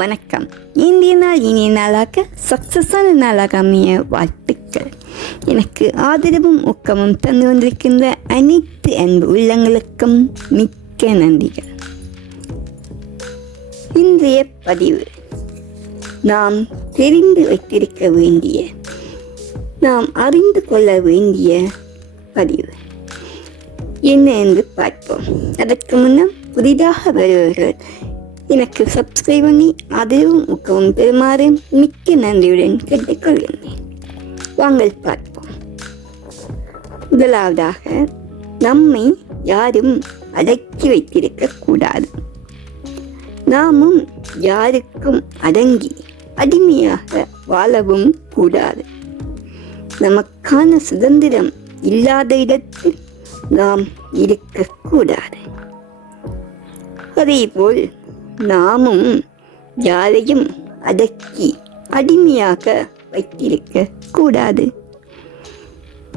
வணக்கம். இந்திய நாள் இனிய நாளாக சக்ஸஸான நாளாக அமைய வாழ்த்துக்கள். எனக்கு ஆதரவும் ஊக்கமும் தந்து கொண்டிருக்கின்ற அனைத்து அன்பு உள்ளங்களுக்கும் மிக்க நன்றிகள். இன்றைய பதிவு நாம் தெரிந்து வைத்திருக்க வேண்டிய, நாம் அறிந்து கொள்ள வேண்டிய பதிவு என்ன என்று பார்ப்போம். அதற்கு முன்னர் புதிதாக வருபவர்கள் எனக்கு சப்ஸ்கிரைப் பண்ணி ஆதரவும் ஊக்கமும் பெறுமாறு மிக்க நன்றியுடன் கேட்டுக்கொள்கிறேன். வாங்கள் பார்ப்போம். முதலாவதாக, நம்மை யாரும் அடக்கி வைத்திருக்க கூடாது. நாமும் யாருக்கும் அடங்கி அடிமையாக வாழவும் கூடாது. நமக்கான சுதந்திரம் இல்லாத இடத்தில் நாம் இருக்கக்கூடாது. அதேபோல் நாமும் யாரையும் அடக்கி அடிமையாக வைத்திருக்க கூடாது.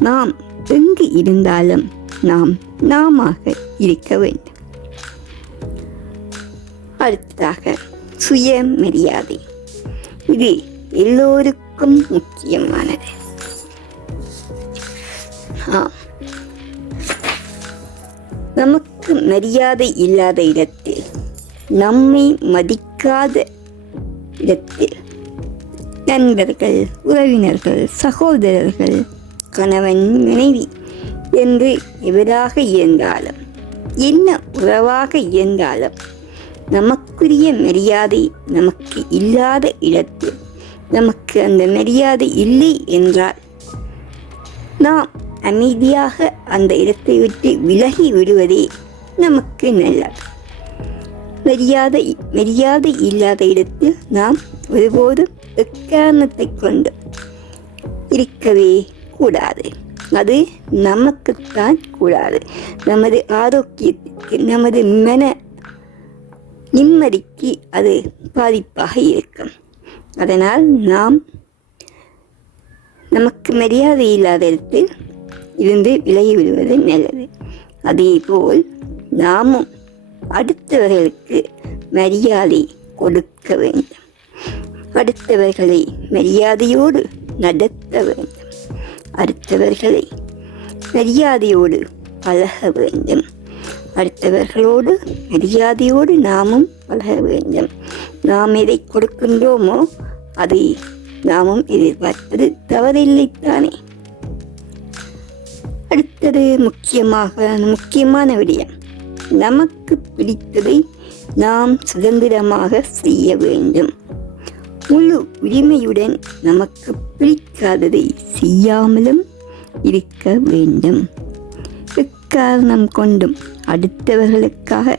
நாம் எங்கு இருந்தாலும் நாம் நாமாக இருக்க வேண்டும். அடுத்ததாக, சுயமரியாதை. இது எல்லோருக்கும் முக்கியமானது. நமக்கு மரியாதை இல்லாத இடத்தில், நம்மை மதிக்காத இடத்தில், நண்பர்கள், உறவினர்கள், சகோதரர்கள், கணவன், மனைவி என்று எவராக இருந்தாலும், என்ன உறவாக இருந்தாலும், நமக்குரிய மரியாதை நமக்கு இல்லாத இடத்தில், நமக்கு அந்த மரியாதை இல்லை என்றால் நாம் அமைதியாக அந்த இடத்தை விட்டு விலகி விடுவதே நமக்கு நல்லது. மரியாதை இல்லாத இடத்தில் நாம் ஒருபோதும் எக்காரணத்தை கொண்டு இருக்கவே கூடாது. அது நமக்குத்தான் கூடாது. நமது ஆரோக்கியத்திற்கு, நமது மன நிம்மதிக்கு அது பாதிப்பாக இருக்கும். அதனால் நாம் நமக்கு மரியாதை இல்லாத இடத்தில் இருந்து விலகி விடுவது நல்லது. அதேபோல் நாமும் அடுத்தவர்களுக்கு மரியாதை கொடுக்க வேண்டும். அடுத்தவர்களை மரியாதையோடு நடத்த வேண்டும். அடுத்தவர்களை மரியாதையோடு பழக வேண்டும். அடுத்தவர்களோடு மரியாதையோடு நாமும் பழக வேண்டும். நாம் எதை கொடுக்கின்றோமோ அதை நாமும் எதிர்பார்ப்பது தவறில்லைத்தானே. அடுத்தது முக்கியமான விடயம், நமக்கு பிடித்ததை நாம் சுதந்திரமாக செய்ய வேண்டும். முழு உரிமையுடன் நமக்கு பிடிக்காததை செய்யாமலும் இருக்க வேண்டும். எக்காரணம் கொண்டும் அடுத்தவர்களுக்காக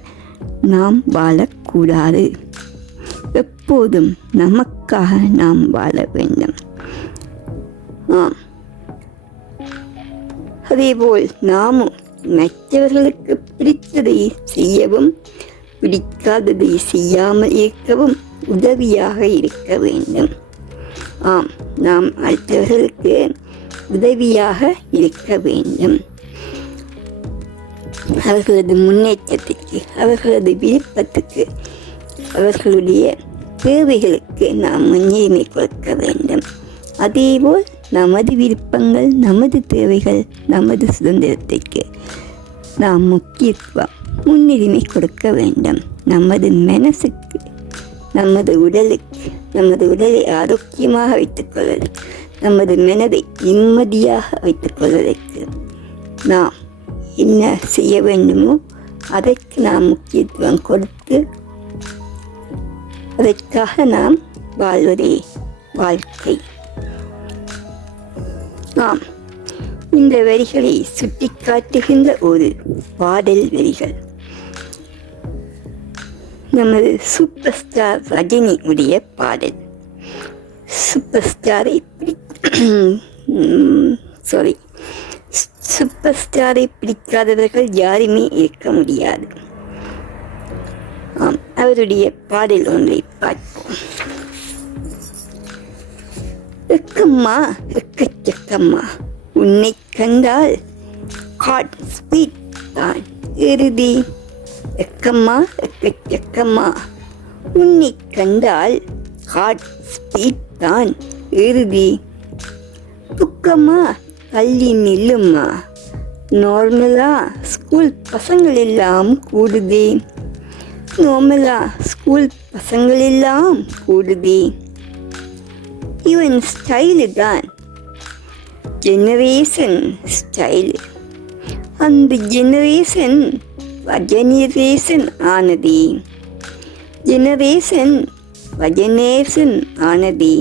நாம் வாழக்கூடாது. எப்போதும் நமக்காக நாம் வாழ வேண்டும். அதேபோல் நாமும் மற்றவர்களுக்கு பிடித்ததை செய்யவும் பிடிக்காததை செய்யாமல் இருக்கவும் உதவியாக இருக்க வேண்டும். நாம் அடுத்தவர்களுக்கு உதவியாக இருக்க வேண்டும். அவர்களது முன்னேற்றத்திற்கு, அவர்களது விருப்பத்துக்கு, அவர்களுடைய தேவைகளுக்கு நாம் முன்னுரிமை கொடுக்க வேண்டும். அதேபோல் நமது விருப்பங்கள், நமது தேவைகள், நமது சுதந்திரத்திற்கு நாம் முன்னுரிமை கொடுக்க வேண்டும். நமது மனசுக்கு, நமது உடலுக்கு, நமது உடலை ஆரோக்கியமாக வைத்துக் கொள்வதற்கு, நமது மனதை நிம்மதியாக வைத்துக் கொள்வதற்கு நாம் என்ன செய்ய வேண்டுமோ அதற்கு நாம் முக்கியத்துவம் கொடுத்து அதற்காக நாம் வாழ்வதே வாழ்க்கை. இந்த வரிகளை சுட்டிக்காட்டுகின்ற ஒரு பாடல் வரிகள் நமது சூப்பர் ஸ்டார் ரஜினி உடைய பாடல். சூப்பர் ஸ்டாரை பிடிக்காதவர்கள் யாருமே இருக்க முடியாது. அவருடைய பாடல் ஒன்றை பார்ப்போம். எக்கம்மா எக்கச்சக்கம்மா, உன்னை கண்டால் ஹார்ட் ஸ்பீட் தான் இறுதி. எக்கம்மா எக்கச்சக்கம்மா, உன்னை கண்டால் ஹார்ட் ஸ்பீட் தான் இறுதி. துக்கமா தள்ளி நில்லுமா, நார்மலா ஸ்கூல் பசங்கள் எல்லாம் கூடுதே. நார்மலா ஸ்கூல் பசங்கள் எல்லாம் கூடுதே. இவன் ஸ்டைலு தான் ஜெனரேஷன் ஸ்டைல். அந்த ஜெனரேஷன் வஜனரேஷன் ஆனதே. ஜெனரேஷன் வஜனேஷன் ஆனதே.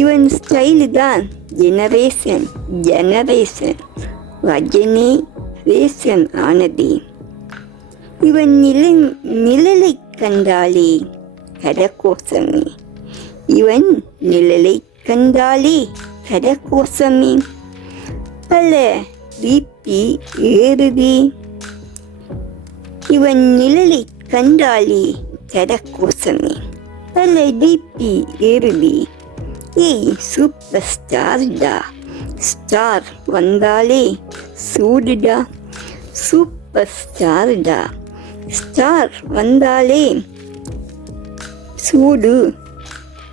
இவன் ஸ்டைலு தான் ஜெனரேஷன் வஜனரேஷன் ஆனதே. இவன் நிழலை கண்டாலே கரகோசமே. இவன் நிழலை கண்டாலே கரகோசமே. பல பிபி ஏறுதே. இவன் நிழலை கண்டாலே கரகோசமே. பல பிபி ஏறுதே. ஏய் சூப்பர் ஸ்டார்டா, ஸ்டார் வந்தாலே சூடுடா. சூப்பர் ஸ்டார்டா, ஸ்டார் வந்தாலே சூடு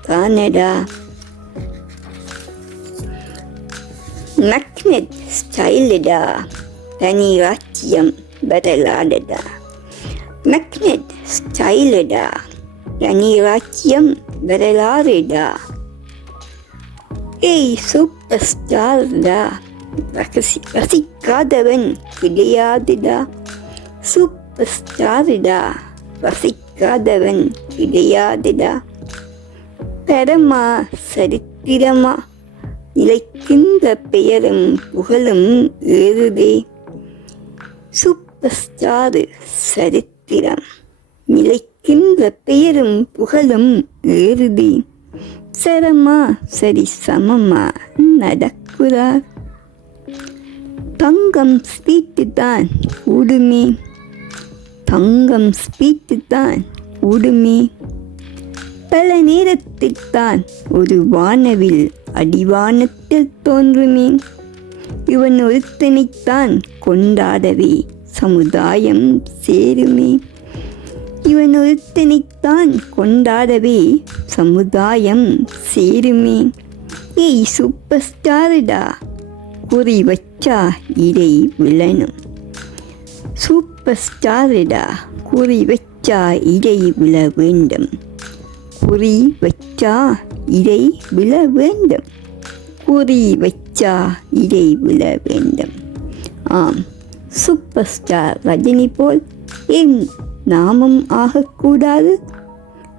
தானடா. மேக்னெட் ஸ்டைலுடா, தனி ராஜ்யம் பரலாடடா. மேக்னெட் ஸ்டைலுடா, தனி ராஜ்யம் வரலாறுடா. ஏய் சூப்பர் ஸ்டார்டா, ரசிக்காதவன் கிடையாதுடா. சூப்பர் ஸ்டார்டா, ரசிக்காதவன் கிடையாதுடா. பரமா சரித்திரமா, நிலைக்கின்ற பெயரும் புகழும் ஏறுதே. சூப்பர் ஸ்டார் சரித்திரம், நிலைக்கின்ற பெயரும் புகழும் ஏறுதே. சரமா சரி சமமா நடக்குறார். தங்கம் ஸ்பீட்டு தான் கூடுமே. தங்கம் ஸ்பீட்டு தான் கூடுமே. பல நேரத்தில் தான் ஒரு வானவில் அடிவானத்தில் தோன்றுமே. இவன் ஒருத்தனைத்தான் கொண்டாடவே சமுதாயம் சேருமே. இவன் ஒருத்தனைத்தான் கொண்டாடவே சமுதாயம் சேருமே. ஏய் சூப்பர் ஸ்டார்டா, குறி வச்சா இடை விழணும். சூப்பர் ஸ்டார்டா, குறி வச்சா இடை விழ வேண்டும். குறி வச்சா இடை விழ வேண்டும். குறி வச்சா இடை விழ வேண்டும். ஆம், சூப்பர் ஸ்டார் ரஜினி போல் ஏன் நாமும் ஆகக்கூடாது?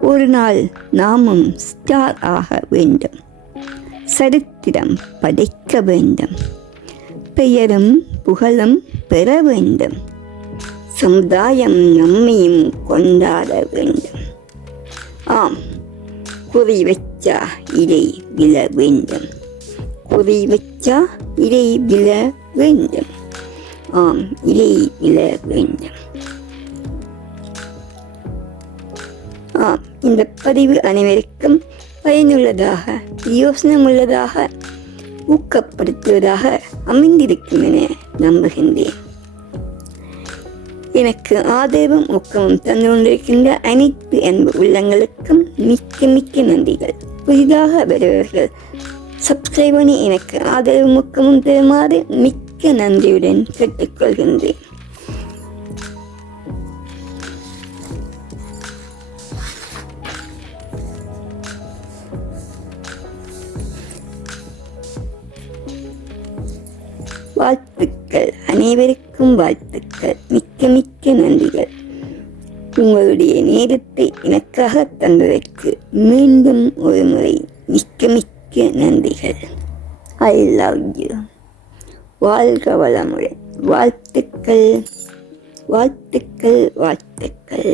ஒரு நாள் நாமும் ஸ்டார் ஆக வேண்டும். சரித்திரம் படைக்க வேண்டும். பெயரும் புகழும் பெற வேண்டும். சமுதாயம் நம்மையும் கொண்டாட வேண்டும். ஆம், குறி வச்சா இடை விழ வேண்டும். குறி வச்சா இடை விழ வேண்டும். ஆம், இடை விழ வேண்டும். இந்த பதிவு அனைவருக்கும் பயனுள்ளதாக, யோசனமுள்ளதாக, ஊக்கப்படுத்துவதாக அமைந்திருக்கும் என நம்புகின்றேன். எனக்கு ஆதரவும் ஊக்கமும் தந்து கொண்டிருக்கின்ற அனைத்து அன்பு உள்ளங்களுக்கும் மிக்க மிக்க நன்றிகள். புதிதாக வருபவர்கள் சப்ஸ்கிரைப் பண்ணி எனக்கு ஆதரவும் ஊக்கமும் தருமாறு மிக்க நன்றியுடன் கேட்டுக்கொள்கின்றேன். வாழ்த்துக்கள், அனைவருக்கும் வாழ்த்துக்கள். மிக்க மிக்க நன்றிகள். உங்களுடைய நேரத்தை எனக்காக தந்ததற்கு மீண்டும் ஒரு முறை மிக்க மிக்க நன்றிகள். I love you. வாழ்க வளமுடன். வாழ்த்துக்கள், வாழ்த்துக்கள், வாழ்த்துக்கள்.